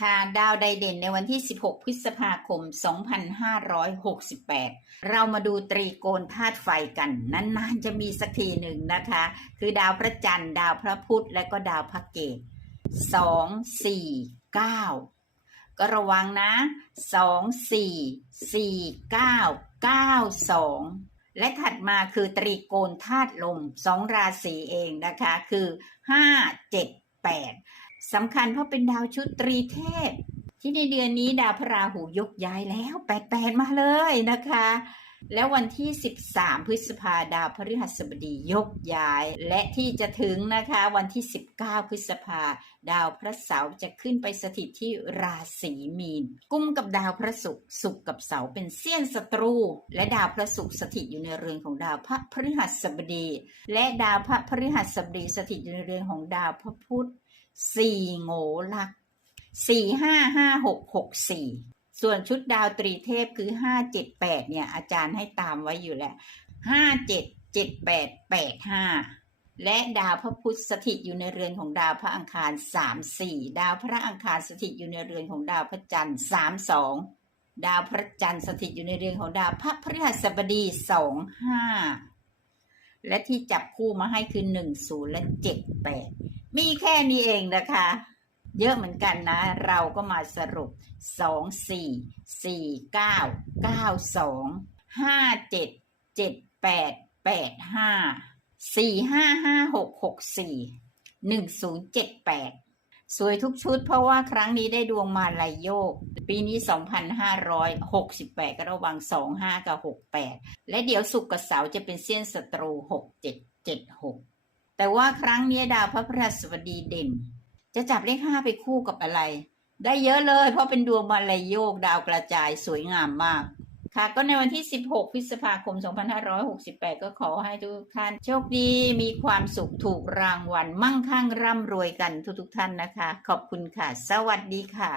ค่ะดาวไดเด่นในวันที่ 16 พฤษภาคม 2568 เรามาดูตรีโกณธาตุไฟกันนานๆจะมีสักทีหนึ่งนะคะ คือดาวพระจันทร์ ดาวพระพุธและก็ดาวพระเกตสองสี่เก้าก็ระวังนะสองสี่สี่เก้าเก้าสองและถัดมาคือตรีโกณธาตุลมสองราศีเองนะคะ คือห้าเจ็ดแปด สำคัญเพราะเป็นดาวชุดตรีเทพ ที่ในเดือนนี้ดาวพระราหูยกย้ายแล้วแปดมาเลยนะคะ แล้ววันที่ 13 พฤษภาดาวพฤหัสบดียกย้าย และที่จะถึงนะคะวันที่ 19 พฤษภาดาวพระเสาร์จะขึ้นไปสถิตที่ราศีมีน กุมกับดาวพระศุกร์ศุกร์กับเสาร์เป็นเสี้ยนศัตรู และดาวพระศุกร์สถิตอยู่ในเรือนของดาวพระพฤหัสบดี และดาวพระพฤหัสบดีสถิตอยู่ในเรือนของดาวพระพุธ สี่โง่ลักสี่ห้าห้าหกหกสี่ส่วนชุดดาวตรีเทพคือห้าเจ็ดแปดเนี่ยอาจารย์ให้ตามไว้อยู่แหละห้าเจ็ดเจ็ดแปดแปดห้าและดาวพระพุธสถิตอยู่ในเรือนของดาวพระอังคารสามสี่ดาวพระอังคารสถิตอยู่ในเรือนของดาวพระจันทร์สามสองดาวพระจันทร์สถิตอยู่ในเรือนของดาวพระพฤหัสบดีสองห้าและที่จับคู่มาให้คือหนึ่งศูนย์และเจ็ดแปด มีแค่นี้เองนะคะ เยอะเหมือนกันนะ เราก็มาสรุปสองสี่สี่เก้าเก้าสองห้าเจ็ดเจ็ดแปดแปดห้าสี่ห้าห้าหกหกสี่หนึ่งศูนย์เจ็ดแปดสวยทุกชุดเพราะว่าครั้งนี้ได้ดวงมาลายโยก ปีนี้ 2,568 ก็ระวัง 25 กับ 68 และเดี๋ยวสุกกับเสาจะเป็นเส้นศัตรู 6776 แต่ว่าครั้งนี้ดาวพระพฤหัสบดีเด่น จะจับเลขห้าไปคู่กับอะไร ได้เยอะเลย เพราะเป็นดวงมาลายโยกดาวกระจายสวยงามมาก ค่ะก็ในวันที่ 16 พฤษภาคม 2568 ก็ขอให้ทุกท่าน โชคดีมีความสุขถูกรางวัลมั่งคั่งร่ำรวยกันทุกๆท่านนะคะ ขอบคุณค่ะ สวัสดีค่ะ